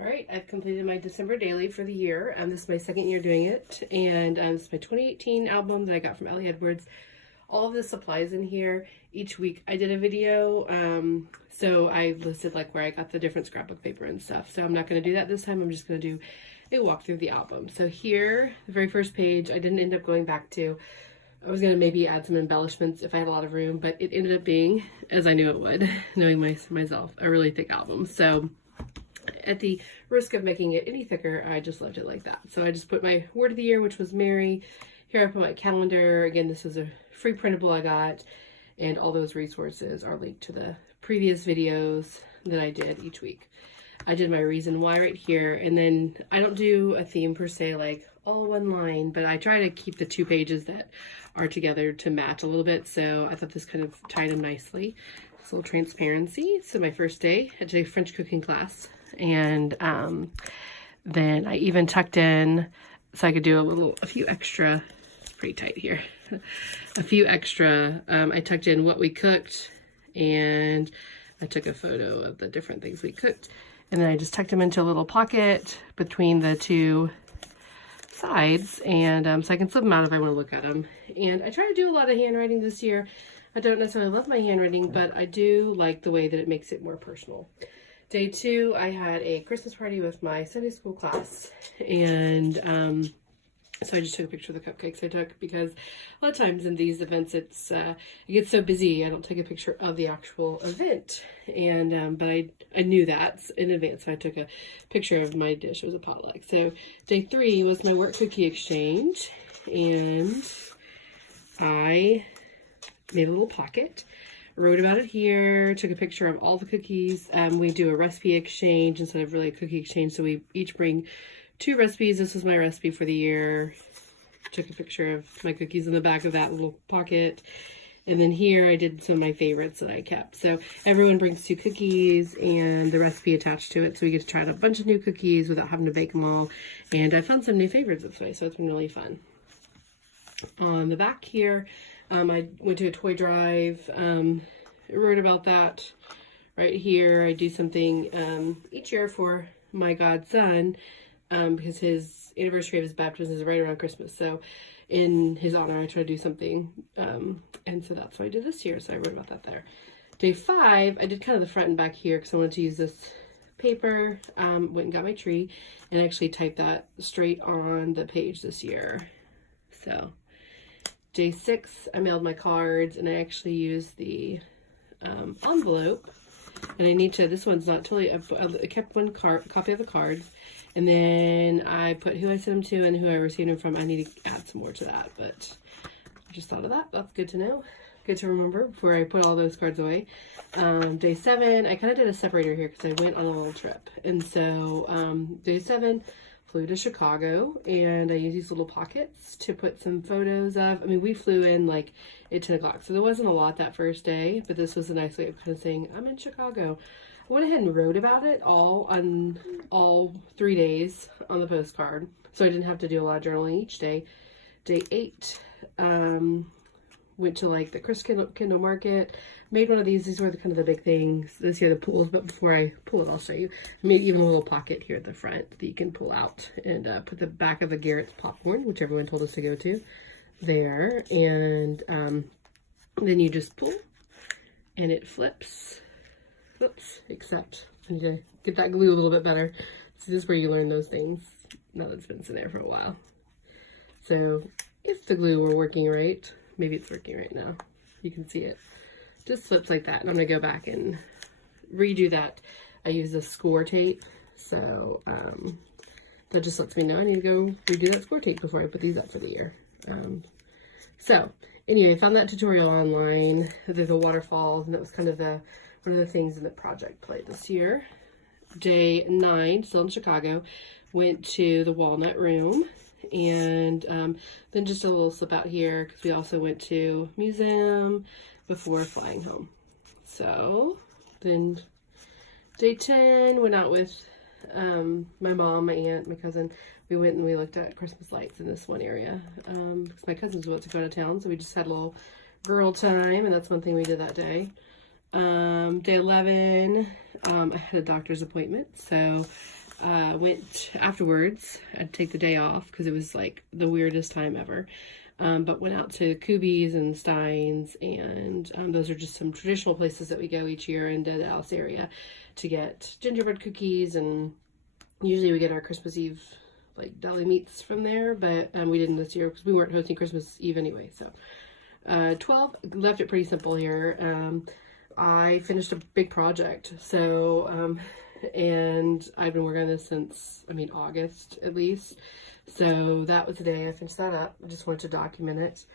All right, I've completed my December daily for the year. This is my second year doing it, and this is my 2018 album that I got from Ellie Edwards. All of this applies in here. Each week I did a video, so I listed like where I got the different scrapbook paper and stuff. So I'm not going to do that this time. I'm just going to do a walk through the album. So here, the very first page, I didn't end up going back to. I was going to maybe add some embellishments if I had a lot of room, but it ended up being, as I knew it would, knowing myself, a really thick album. So at the risk of making it any thicker, I just left it like that. So I just put my word of the year, which was Mary. Here I put my calendar. Again, this is a free printable I got, and all those resources are linked to the previous videos that I did each week. I did my reason why right here, and then I don't do a theme per se, like all one line, but I try to keep the 2 pages that are together to match a little bit. So I thought this kind of tied in nicely. This little transparency. So my first day, I did a French cooking class. And then I even tucked in so I could do a few extra, it's pretty tight here, a few extra, I tucked in what we cooked, and I took a photo of the different things we cooked, and then I just tucked them into a little pocket between the 2 sides, and so I can slip them out if I want to look at them. And I try to do a lot of handwriting this year. I don't necessarily love my handwriting, but I do like the way that it makes it more personal. Day 2, I had a Christmas party with my Sunday school class, and so I just took a picture of the cupcakes I took, because a lot of times in these events it gets so busy I don't take a picture of the actual event, and but I knew that in advance, so I took a picture of my dish. It was a potluck. So day 3 was my work cookie exchange, and I made a little pocket. Wrote about it here, took a picture of all the cookies. We do a recipe exchange instead of really a cookie exchange, so we each bring 2 recipes. This is my recipe for the year. Took a picture of my cookies in the back of that little pocket. And then here I did some of my favorites that I kept. So everyone brings 2 cookies and the recipe attached to it, so we get to try out a bunch of new cookies without having to bake them all. And I found some new favorites this way, so it's been really fun. On the back here, I went to a toy drive, wrote about that right here. I do something each year for my godson, because his anniversary of his baptism is right around Christmas. So in his honor, I try to do something, and so that's what I did this year. So I wrote about that there. Day 5, I did kind of the front and back here because I wanted to use this paper. Went and got my tree and actually typed that straight on the page this year. So day 6, I mailed my cards, and I actually used the envelope, and I need to, this one's not totally, I kept one copy of the cards, and then I put who I sent them to and who I received them from. I need to add some more to that, but I just thought of that. That's good to know, good to remember before I put all those cards away. Day 7, I kind of did a separator here because I went on a little trip, and so day 7, flew to Chicago, and I used these little pockets to put some photos of. I mean, we flew in like at 10 o'clock, so there wasn't a lot that first day, but this was a nice way of kind of saying, I'm in Chicago. I went ahead and wrote about it all 3 days on the postcard, so I didn't have to do a lot of journaling each day. Day 8, went to like the Chris Kindle Market, made one of these. These were kind of the big things this year, the pools, but before I pull it, I'll show you. I made even a little pocket here at the front that you can pull out, and put the back of the Garrett's popcorn, which everyone told us to go to, there, and then you just pull, and it flips. Oops, except I need to get that glue a little bit better. So this is where you learn those things, now that it's been sitting there for a while. So if the glue were working right, maybe it's working right now, you can see it. Just flips like that, and I'm gonna go back and redo that. I use the score tape, so that just lets me know I need to go redo that score tape before I put these up for the year. So anyway, I found that tutorial online. There's a waterfalls, and that was kind of one of the things in the project play this year. Day 9, still in Chicago, went to the Walnut Room, and then just a little slip out here because we also went to museum before flying home. So then day 10, went out with my mom, my aunt, my cousin. We went and we looked at Christmas lights in this one area because my cousins went to go to town, so we just had a little girl time, and that's one thing we did that day. Day 11, I had a doctor's appointment, so Went afterwards. I'd take the day off because it was like the weirdest time ever. But went out to Kubi's and Stein's, and those are just some traditional places that we go each year in the Dallas area to get gingerbread cookies, and usually we get our Christmas Eve like deli meats from there, but we didn't this year because we weren't hosting Christmas Eve anyway. So 12, left it pretty simple here. I finished a big project, so and I've been working on this since, I mean, August at least. So that was the day I finished that up. I just wanted to document it.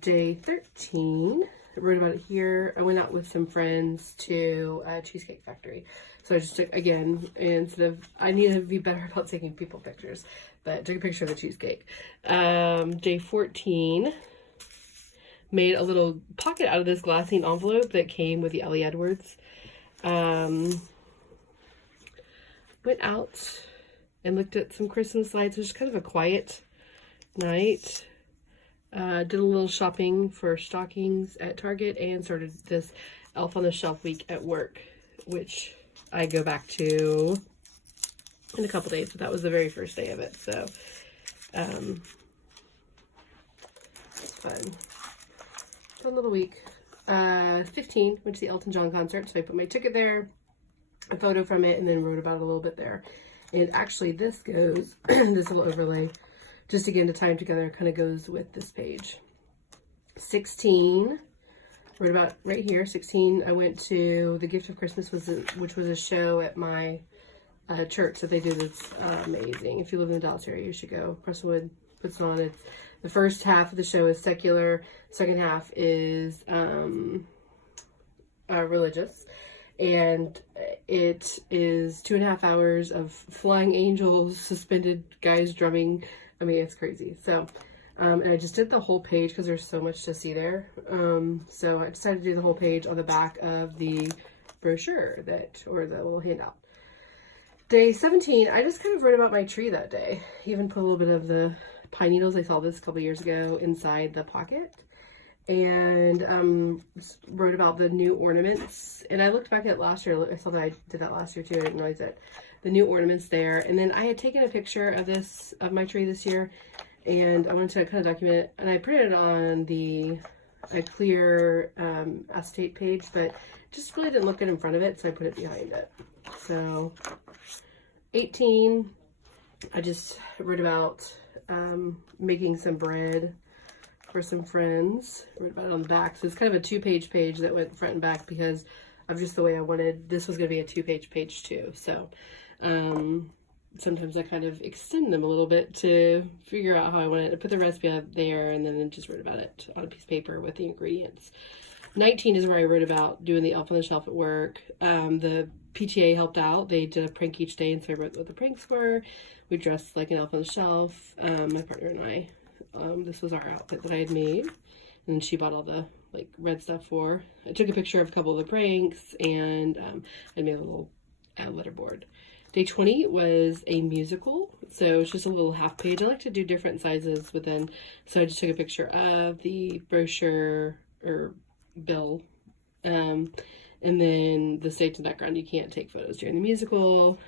Day 13, I wrote about it here. I went out with some friends to a Cheesecake Factory. So I just took, again, instead of, I need to be better about taking people pictures, but took a picture of the cheesecake. Day 14, made a little pocket out of this glassine envelope that came with the Ellie Edwards. Went out and looked at some Christmas lights. It was just kind of a quiet night. Did a little shopping for stockings at Target and started this Elf on the Shelf week at work, which I go back to in a couple days, but that was the very first day of it. So, it's fun. Fun little week. 15, went to the Elton John concert, so I put my ticket there, a photo from it, and then wrote about it a little bit there. And actually this goes, this little overlay, just to get into time together, kind of goes with this page. 16, wrote about right here, 16, I went to The Gift of Christmas, which was a show at my church that they do that's amazing. If you live in the Dallas area, you should go. Prestonwood puts it on. It's, the first half of the show is secular, second half is religious. And it is 2.5 hours of flying angels, suspended guys drumming. I mean, it's crazy. So, and I just did the whole page because there's so much to see there. So I decided to do the whole page on the back of the brochure or the little handout. Day 17, I just kind of wrote about my tree that day. Even put a little bit of the pine needles. I saw this a couple years ago inside the pocket. And wrote about the new ornaments. And I looked back at last year. I saw that I did that last year too. I didn't realize it. The new ornaments there. And then I had taken a picture of my tree this year, and I wanted to kind of document it. And I printed it on a clear acetate page, but just really didn't look good in front of it, so I put it behind it. So 18, I just wrote about making some bread for some friends. I wrote about it on the back. So it's kind of a 2-page page that went front and back because of just the way I wanted. This was going to be a 2-page page too. So sometimes I kind of extend them a little bit to figure out how I want it. I put the recipe up there and then just wrote about it on a piece of paper with the ingredients. 19 is where I wrote about doing the Elf on the Shelf at work. The PTA helped out. They did a prank each day, and so I wrote what the pranks were. We dressed like an elf on the shelf, my partner and I. This was our outfit that I had made, and she bought all the like red stuff for. I took a picture of a couple of the pranks, and I made a little letterboard. Day 20 was a musical, so it's just a little half page. I like to do different sizes within, so I just took a picture of the brochure or bill, and then the stage and background. You can't take photos during the musical.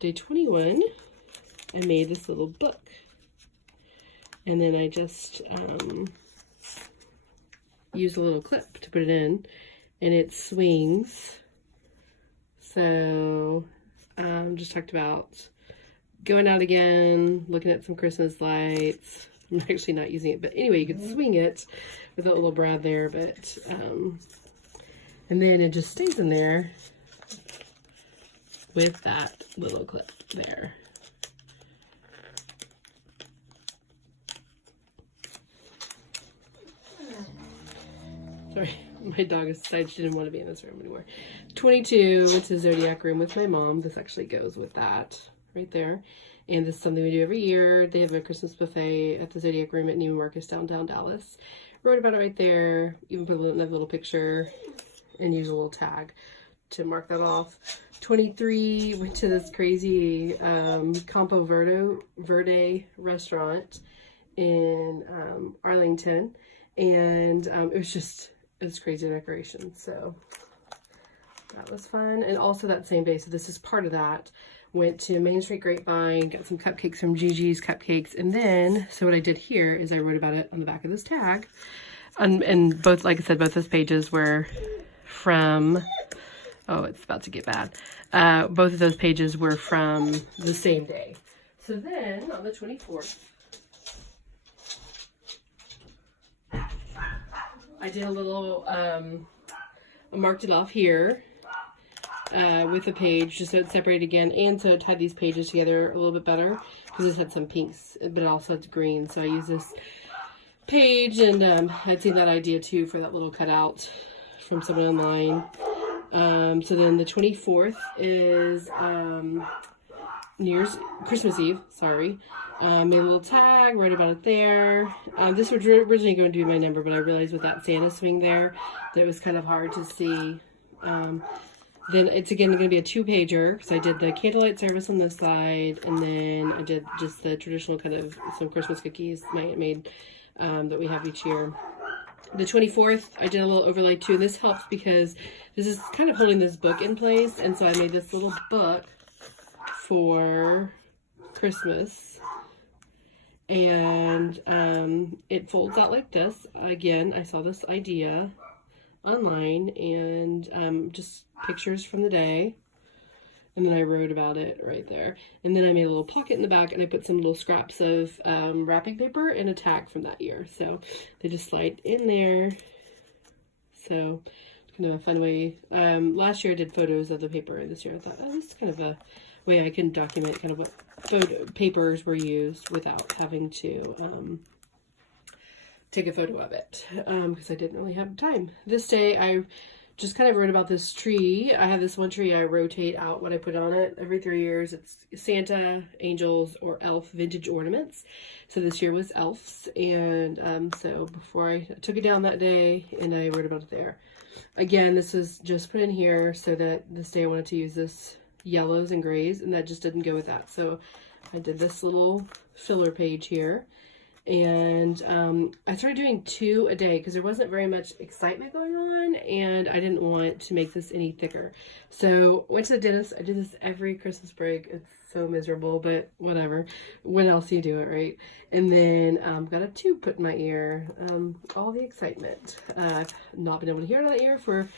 Day 21, I made this little book. And then I just used a little clip to put it in, and it swings. So just talked about going out again, looking at some Christmas lights. I'm actually not using it, but anyway, you can swing it with that little brad there, but and then it just stays in there with that little clip there. Sorry, my dog decided she didn't want to be in this room anymore. 22, it's a Zodiac room with my mom. This actually goes with that right there. And this is something we do every year. They have a Christmas buffet at the Zodiac room at Neiman Marcus downtown Dallas. Wrote about it right there. Even put another little picture and use a little tag to mark that off. 23, went to this crazy Campo Verde restaurant in Arlington. And it was crazy decoration. So That was fun. And also that same day, so this is part of that, went to Main Street Grapevine, got some cupcakes from Gigi's Cupcakes. And then, so what I did here is I wrote about it on the back of this tag. And both, like I said, both those pages were from, oh, it's about to get bad. Both of those pages were from the same day. So then on the 24th, I did a little, I marked it off here with a page just so it's separated again, and so it tied these pages together a little bit better because this had some pinks, but it also had green. So I used this page, and I'd seen that idea too for that little cutout from someone online. So then the 24th is Christmas Eve, sorry. Made a little tag, wrote about it there. This was originally going to be my number, but I realized with that Santa swing there that it was kind of hard to see. Then it's again going to be a 2-pager because I did the candlelight service on this side, and then I did just the traditional kind of some Christmas cookies my aunt made that we have each year. The 24th, I did a little overlay too, and this helps because this is kind of holding this book in place, and so I made this little book for Christmas, and it folds out like this. Again, I saw this idea online, and just pictures from the day, and then I wrote about it right there. And then I made a little pocket in the back, and I put some little scraps of wrapping paper and a tag from that year, so they just slide in there. So kind of a fun way. Last year I did photos of the paper, and this year I thought, oh, this is kind of a way I can document kind of what papers were used without having to take a photo of it, because I didn't really have time. This day I just kind of wrote about this tree. I have this one tree I rotate out what I put on it every 3 years. It's Santa, angels, or elf vintage ornaments. So this year was elves, and so before I took it down that day, and I wrote about it there. Again, this is just put in here so that this day I wanted to use this yellows and grays, and that just didn't go with that. So I did this little filler page here. And I started doing 2 a day because there wasn't very much excitement going on, and I didn't want to make this any thicker. So went to the dentist. I do this every Christmas break. It's so miserable, but whatever. When else do you do it, right? And then got a tube put in my ear. All the excitement. Not been able to hear it on the ear for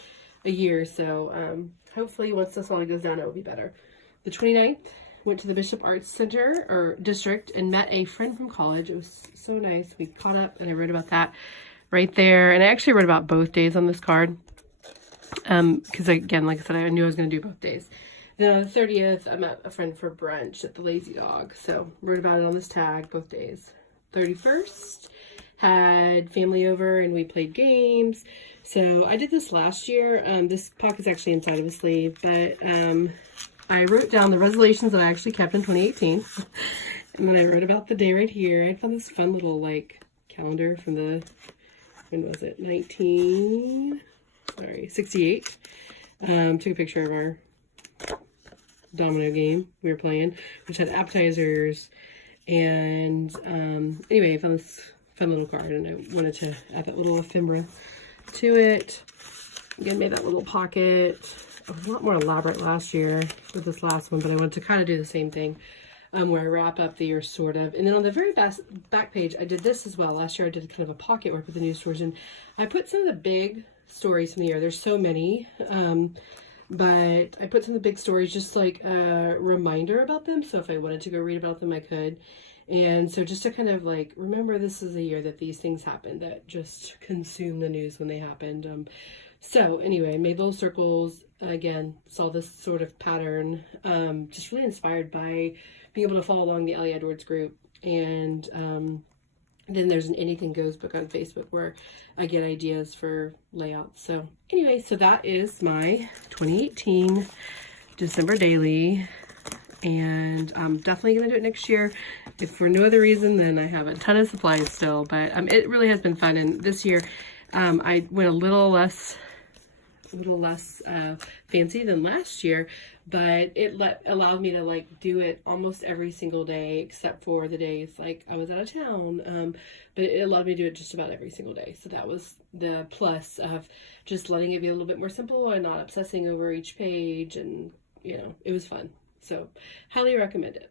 a year, so hopefully once this all goes down, it will be better. The 29th. Went to the Bishop Arts Center or District and met a friend from college. It was so nice. We caught up, and I wrote about that right there. And I actually wrote about both days on this card because, again, like I said, I knew I was going to do both days. Then on the 30th, I met a friend for brunch at the Lazy Dog. So wrote about it on this tag both days. 31st, had family over, and we played games. So I did this last year. This pocket's actually inside of a sleeve, but I wrote down the resolutions that I actually kept in 2018. And then I wrote about the day right here. I found this fun little, like, calendar from the, when was it? 68. Took a picture of our domino game we were playing, which had appetizers. And anyway, I found this fun little card, and I wanted to add that little ephemera to it. Again, made that little pocket. A lot more elaborate last year with this last one, but I wanted to kind of do the same thing where I wrap up the year sort of. And then on the very back page, I did this as well. Last year I did kind of a pocket where I put the news stories in. I put some of the big stories from the year. There's so many, but I put some of the big stories just like a reminder about them. So if I wanted to go read about them, I could. And so just to kind of like, remember this is a year that these things happened, that just consume the news when they happened. So anyway, made little circles. Again, saw this sort of pattern, just really inspired by being able to follow along the Ellie Edwards group. And then there's an Anything Goes book on Facebook where I get ideas for layouts. So anyway, so that is my 2018 December daily. And I'm definitely going to do it next year. If for no other reason, then I have a ton of supplies still. But it really has been fun. And this year, I went a little less fancy than last year, but it allowed me to like do it almost every single day except for the days like I was out of town. But it allowed me to do it just about every single day. So that was the plus of just letting it be a little bit more simple and not obsessing over each page, and it was fun. So highly recommend it.